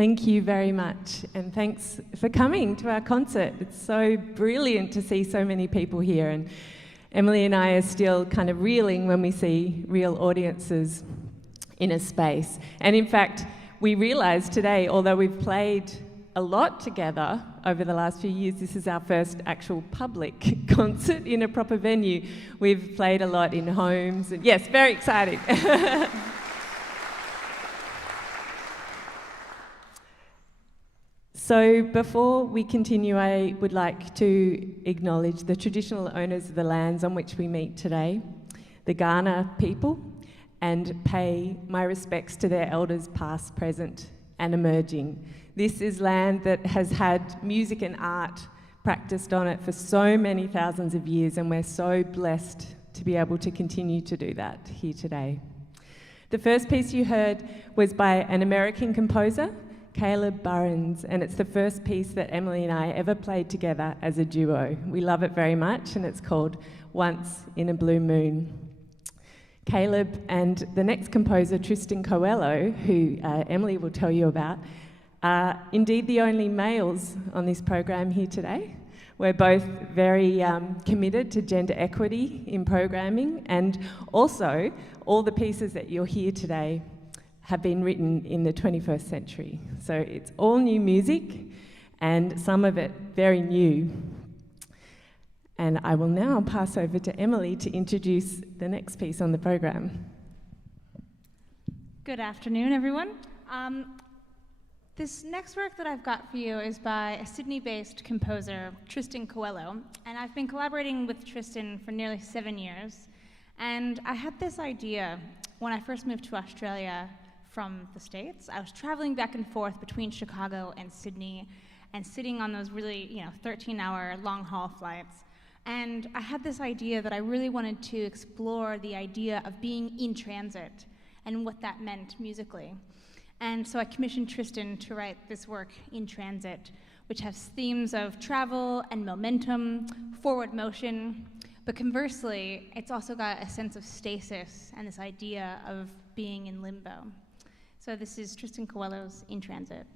Thank you very much, and thanks for coming to our concert. It's so brilliant to see so many people here, and Emily and I are still kind of reeling when we see real audiences in a space. And in fact, we realised today, although we've played a lot together over the last few years, this is our first actual public concert in a proper venue. We've played a lot in homes, and yes, very exciting. So before we continue, I would like to acknowledge the traditional owners of the lands on which we meet today, the Kaurna people, and pay my respects to their elders past, present and emerging. This is land that has had music and art practiced on it for so many thousands of years, and we're so blessed to be able to continue to do that here today. The first piece you heard was by an American composer, Caleb Burns, and it's the first piece that Emily and I ever played together as a duo. We love it very much, and it's called Once in a Blue Moon. Caleb and the next composer, Tristan Coelho, who Emily will tell you about, are indeed the only males on this program here today. We're both very committed to gender equity in programming, and also all the pieces that you'll hear today have been written in the 21st century. So it's all new music, and some of it very new. And I will now pass over to Emily to introduce the next piece on the program. Good afternoon, everyone. This next work that I've got for you is by a Sydney-based composer, Tristan Coelho, and I've been collaborating with Tristan for nearly 7 years. And I had this idea when I first moved to Australia from the States. I was traveling back and forth between Chicago and Sydney and sitting on those really, 13-hour long-haul flights. And I had this idea that I really wanted to explore the idea of being in transit and what that meant musically. And so I commissioned Tristan to write this work, In Transit, which has themes of travel and momentum, forward motion, but conversely, it's also got a sense of stasis and this idea of being in limbo. So this is Tristan Coelho's In Transit.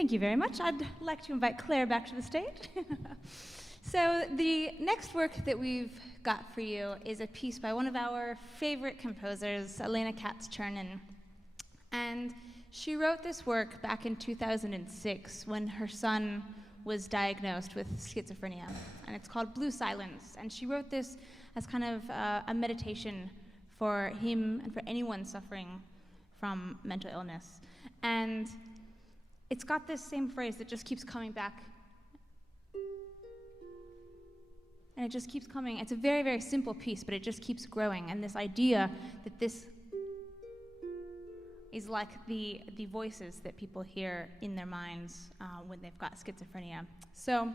Thank you very much. I'd like to invite Claire back to the stage. So the next work that we've got for you is a piece by one of our favorite composers, Elena Katz-Chernin. And she wrote this work back in 2006 when her son was diagnosed with schizophrenia. And it's called Blue Silence. And she wrote this as kind of a meditation for him and for anyone suffering from mental illness. And it's got this same phrase that just keeps coming back. And it just keeps coming. It's a very, very simple piece, but it just keeps growing. And this idea that this is like the voices that people hear in their minds when they've got schizophrenia. So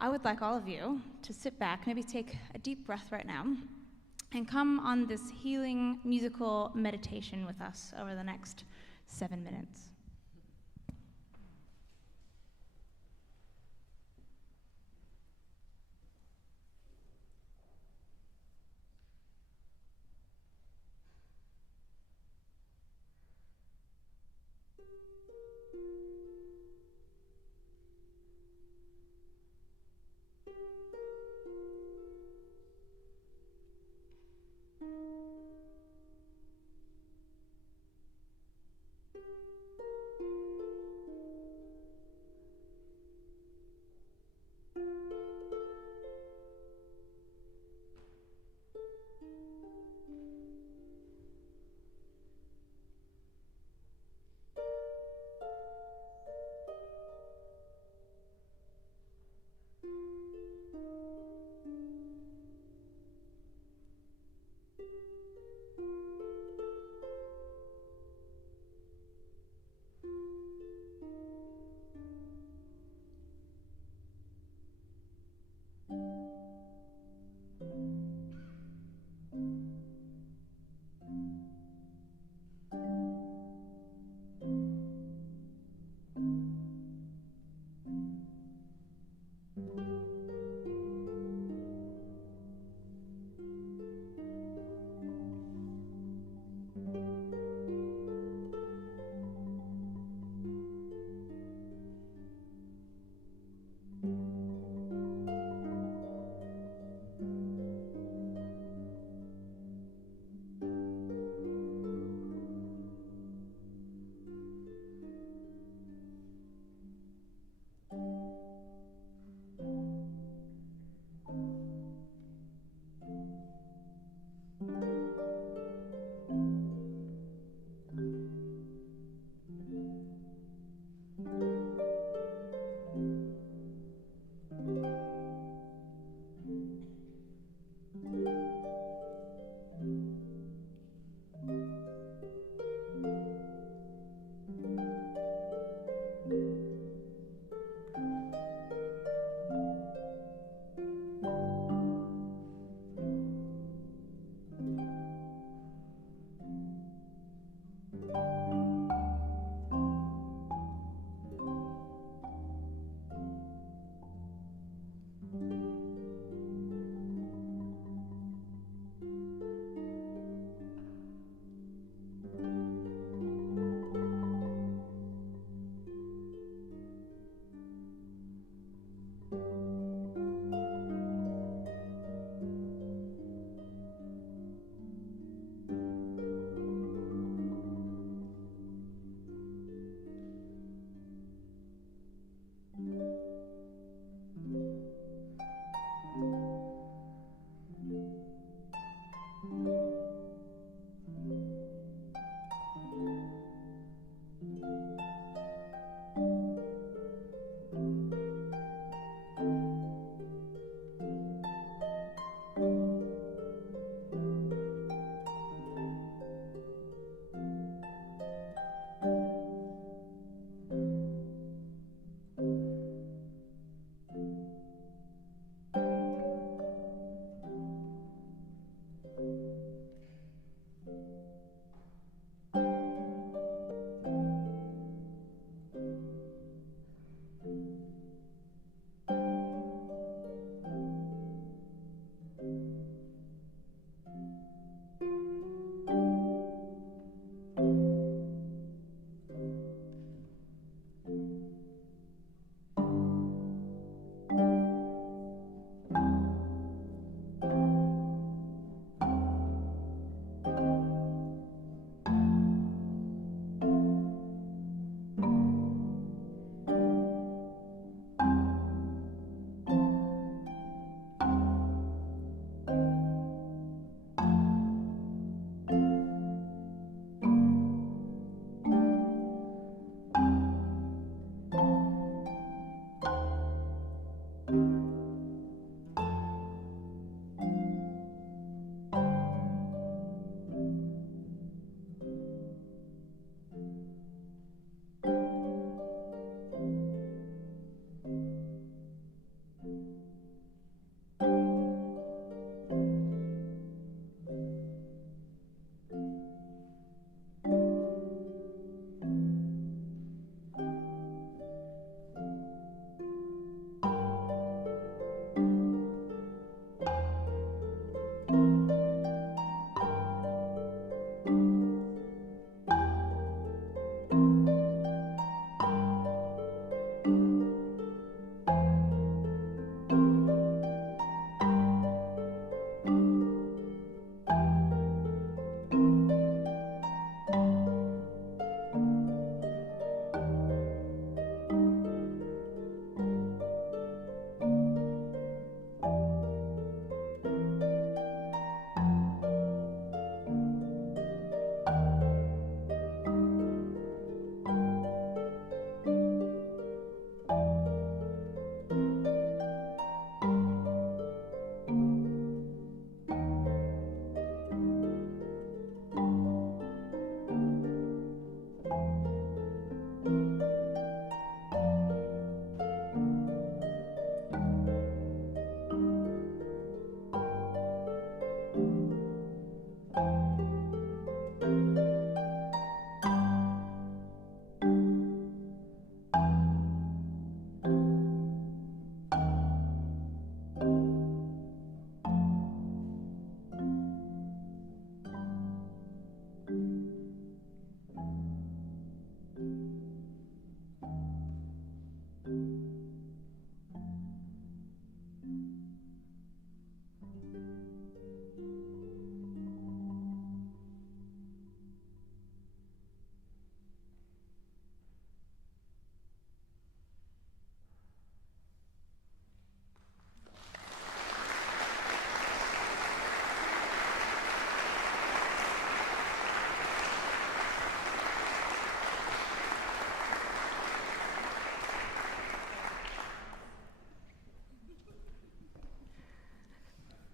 I would like all of you to sit back, maybe take a deep breath right now, and come on this healing musical meditation with us over the next 7 minutes.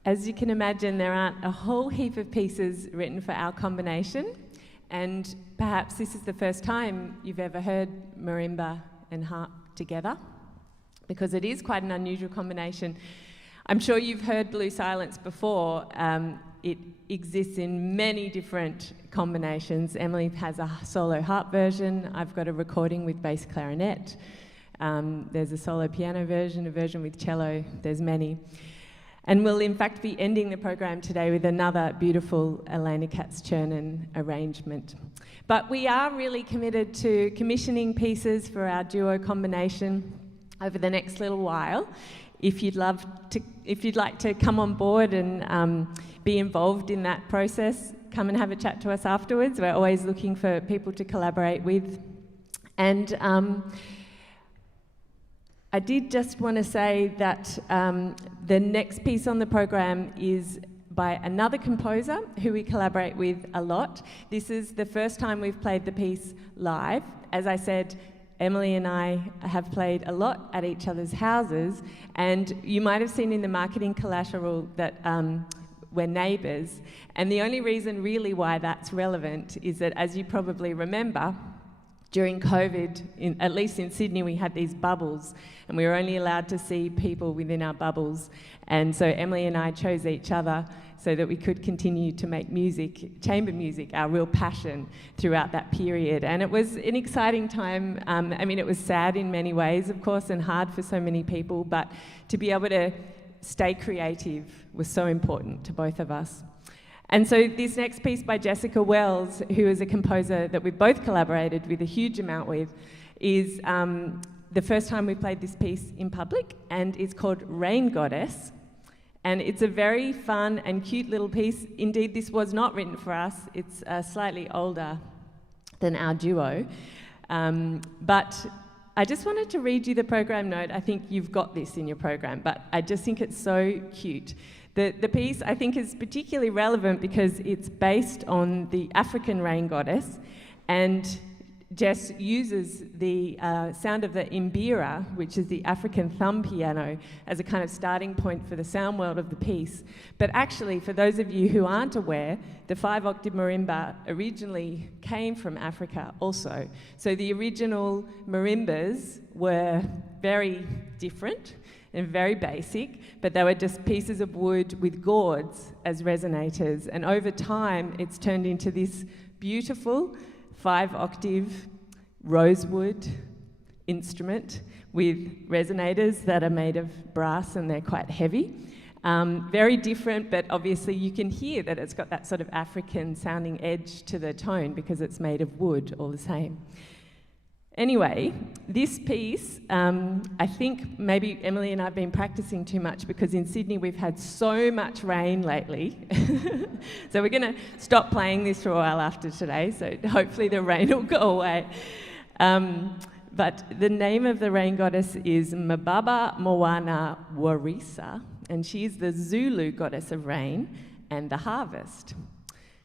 As you can imagine, there aren't a whole heap of pieces written for our combination, and perhaps this is the first time you've ever heard marimba and harp together, because it is quite an unusual combination. I'm sure you've heard Blue Silence before. It exists in many different combinations. Emily has a solo harp version. I've got a recording with bass clarinet. There's a solo piano version, a version with cello. There's many. And we'll in fact be ending the program today with another beautiful Elena Katz-Chernin arrangement. But we are really committed to commissioning pieces for our duo combination over the next little while. If you'd like to come on board and be involved in that process, come and have a chat to us afterwards. We're always looking for people to collaborate with. And I did just want to say that the next piece on the program is by another composer who we collaborate with a lot. This is the first time we've played the piece live. As I said, Emily and I have played a lot at each other's houses, and you might have seen in the marketing collateral that we're neighbours. And the only reason really why that's relevant is that, as you probably remember, during COVID, at least in Sydney, we had these bubbles, and we were only allowed to see people within our bubbles. And so Emily and I chose each other so that we could continue to make music, chamber music, our real passion throughout that period. And it was an exciting time. I mean, it was sad in many ways, of course, and hard for so many people, but to be able to stay creative was so important to both of us. And so this next piece by Jessica Wells, who is a composer that we've both collaborated with a huge amount with, is the first time we played this piece in public, and it's called Rain Goddess. And it's a very fun and cute little piece. Indeed, this was not written for us. It's slightly older than our duo. But I just wanted to read you the program note. I think you've got this in your program, but I just think it's so cute. The piece, I think, is particularly relevant because it's based on the African rain goddess, and Jess uses the sound of the imbira, which is the African thumb piano, as a kind of starting point for the sound world of the piece. But actually, for those of you who aren't aware, the 5-octave marimba originally came from Africa also. So the original marimbas were very different and very basic, but they were just pieces of wood with gourds as resonators. And over time, it's turned into this beautiful 5-octave rosewood instrument with resonators that are made of brass, and they're quite heavy. Very different, but obviously you can hear that it's got that sort of African sounding edge to the tone because it's made of wood all the same. Anyway, this piece, I think maybe Emily and I have been practicing too much because in Sydney we've had so much rain lately. So we're going to stop playing this for a while after today, so hopefully the rain will go away. But the name of the rain goddess is Mbaba Moana Warisa, and she's the Zulu goddess of rain and the harvest.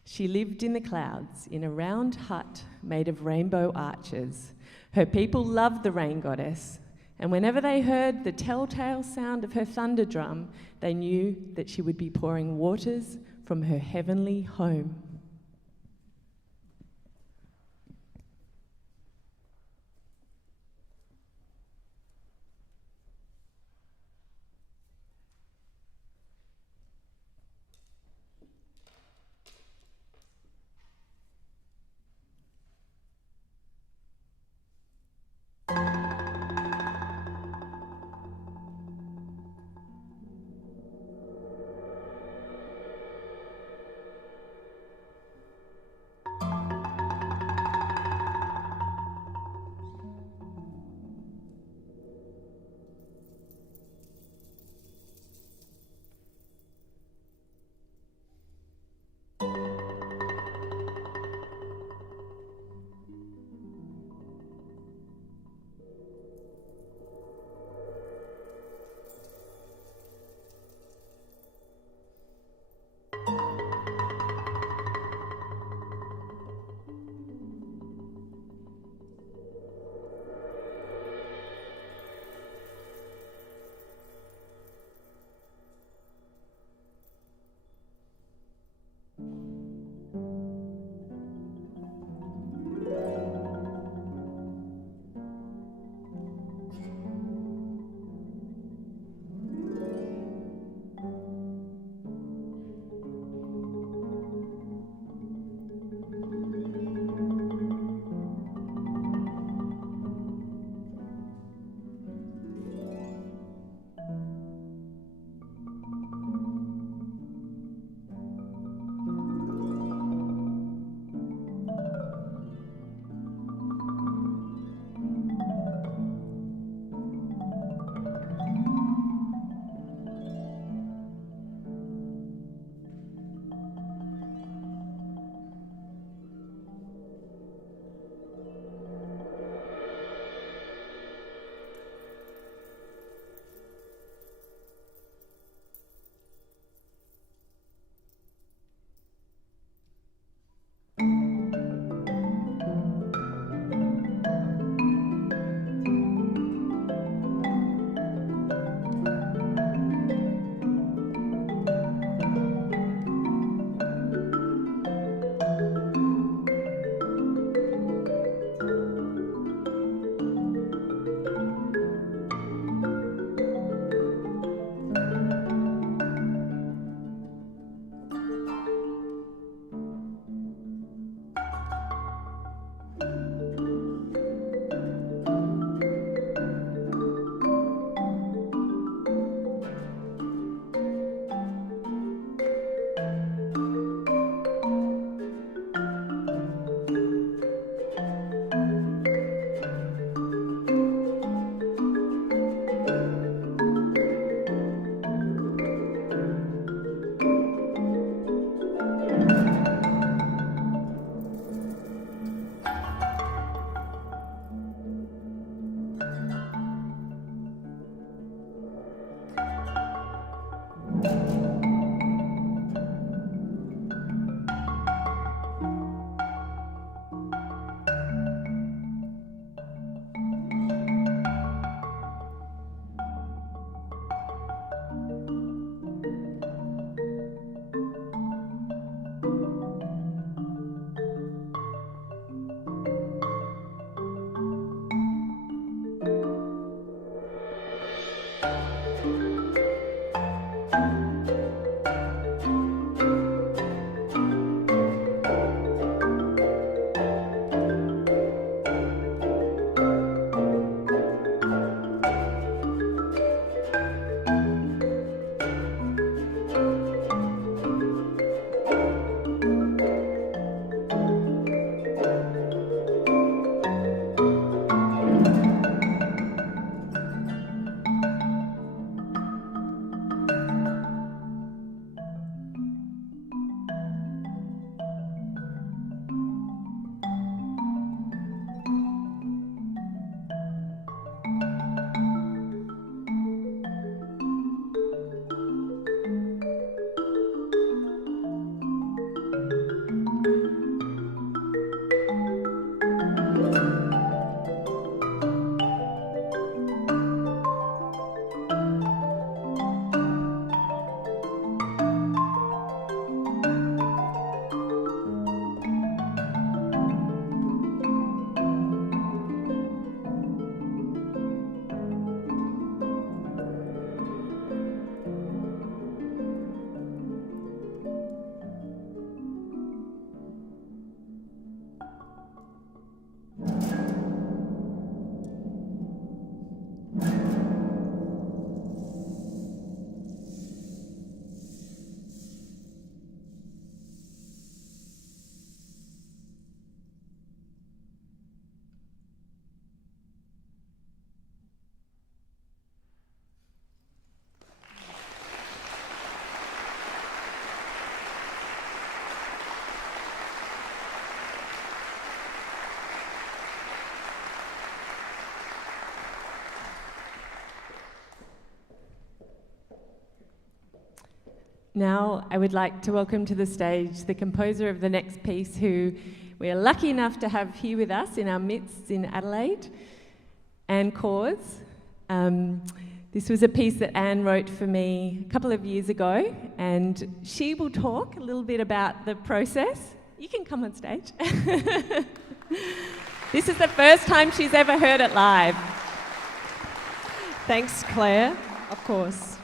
She lived in the clouds in a round hut made of rainbow arches. Her people loved the rain goddess, and whenever they heard the telltale sound of her thunder drum, they knew that she would be pouring waters from her heavenly home. Now I would like to welcome to the stage the composer of the next piece, who we are lucky enough to have here with us in our midst in Adelaide, Anne Cause. This was a piece that Anne wrote for me a couple of years ago, and she will talk a little bit about the process. You can come on stage. This is the first time she's ever heard it live. Thanks, Claire, of course.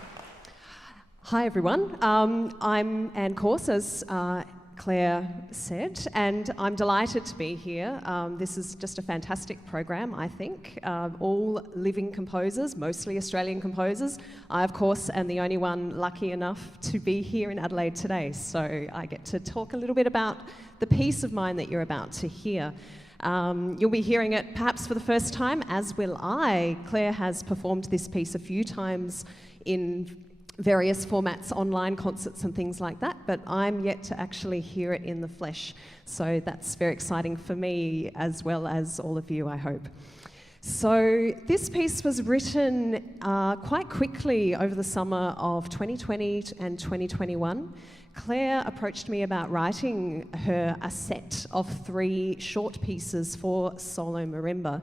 Hi, everyone. I'm Anne Corse, as Claire said, and I'm delighted to be here. This is just a fantastic program, I think. All living composers, mostly Australian composers. I, of course, am the only one lucky enough to be here in Adelaide today, so I get to talk a little bit about the piece of mine that you're about to hear. You'll be hearing it perhaps for the first time, as will I. Claire has performed this piece a few times in various formats, online concerts and things like that, but I'm yet to actually hear it in the flesh. So that's very exciting for me, as well as all of you, I hope. So this piece was written quite quickly over the summer of 2020 and 2021. Claire approached me about writing her a set of 3 short pieces for solo marimba,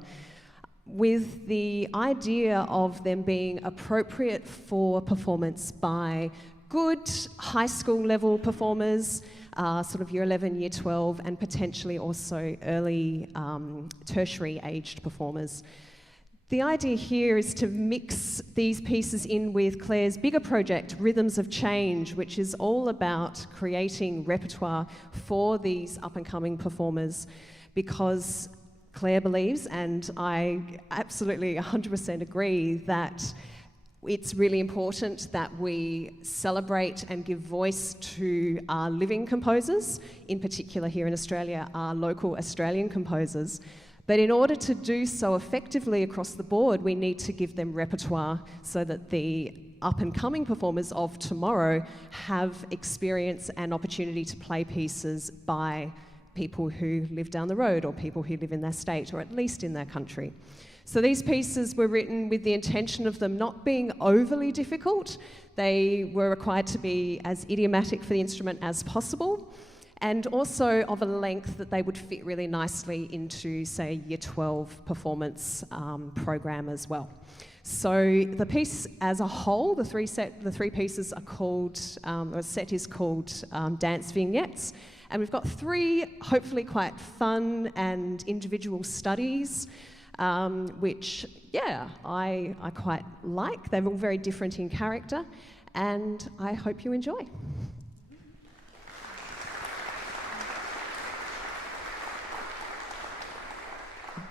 with the idea of them being appropriate for performance by good high school level performers, sort of year 11, year 12, and potentially also early tertiary aged performers. The idea here is to mix these pieces in with Claire's bigger project, Rhythms of Change, which is all about creating repertoire for these up-and-coming performers, because Claire believes, and I absolutely 100% agree, that it's really important that we celebrate and give voice to our living composers, in particular here in Australia, our local Australian composers. But in order to do so effectively across the board, we need to give them repertoire so that the up-and-coming performers of tomorrow have experience and opportunity to play pieces by people who live down the road, or people who live in their state, or at least in their country. So these pieces were written with the intention of them not being overly difficult. They were required to be as idiomatic for the instrument as possible, and also of a length that they would fit really nicely into, say, Year 12 performance program as well. So the piece as a whole, the three pieces are called, or a set is called Dance Vignettes. And we've got 3 hopefully quite fun and individual studies, which, yeah, I quite like. They're all very different in character, and I hope you enjoy.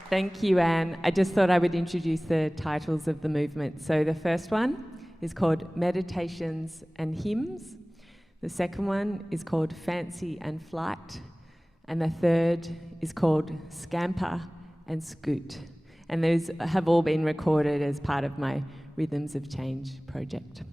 Thank you, Anne. I just thought I would introduce the titles of the movement. So the first one is called Meditations and Hymns. The second one is called Fancy and Flight. And the third is called Scamper and Scoot. And those have all been recorded as part of my Rhythms of Change project.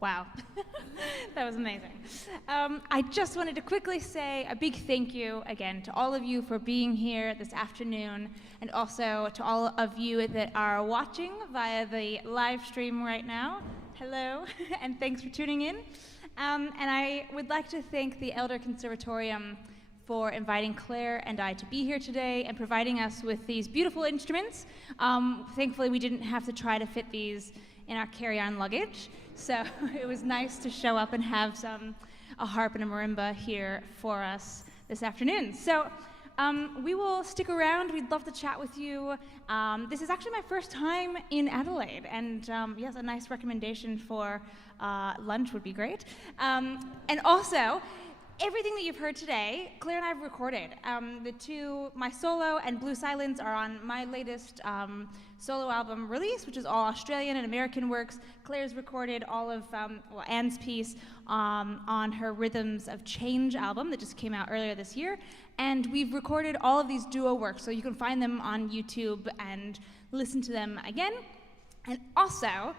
Wow, that was amazing. I just wanted to quickly say a big thank you again to all of you for being here this afternoon, and also to all of you that are watching via the live stream right now. Hello, and thanks for tuning in. And I would like to thank the Elder Conservatorium for inviting Claire and I to be here today and providing us with these beautiful instruments. Thankfully, we didn't have to try to fit these in our carry-on luggage, so it was nice to show up and have a harp and a marimba here for us this afternoon. So we will stick around. We'd love to chat with you. This is actually my first time in Adelaide, and yes, a nice recommendation for lunch would be great. And also, everything that you've heard today, Claire and I have recorded. My solo and Blue Silence are on my latest solo album release, which is all Australian and American works. Claire's recorded all of Anne's piece on her Rhythms of Change album that just came out earlier this year. And we've recorded all of these duo works, so you can find them on YouTube and listen to them again. And also,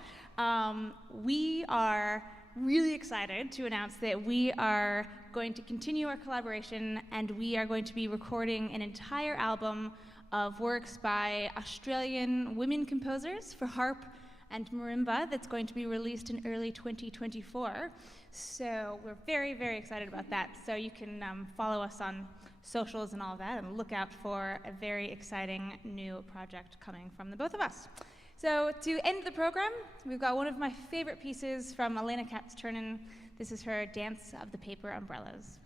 we are really excited to announce that we are going to continue our collaboration, and we are going to be recording an entire album of works by Australian women composers for harp and marimba that's going to be released in early 2024. So we're very, very excited about that. So you can follow us on socials and all of that, and look out for a very exciting new project coming from the both of us. So to end the program, we've got one of my favorite pieces from Elena Katz-Turnen. This is her Dance of the Paper Umbrellas.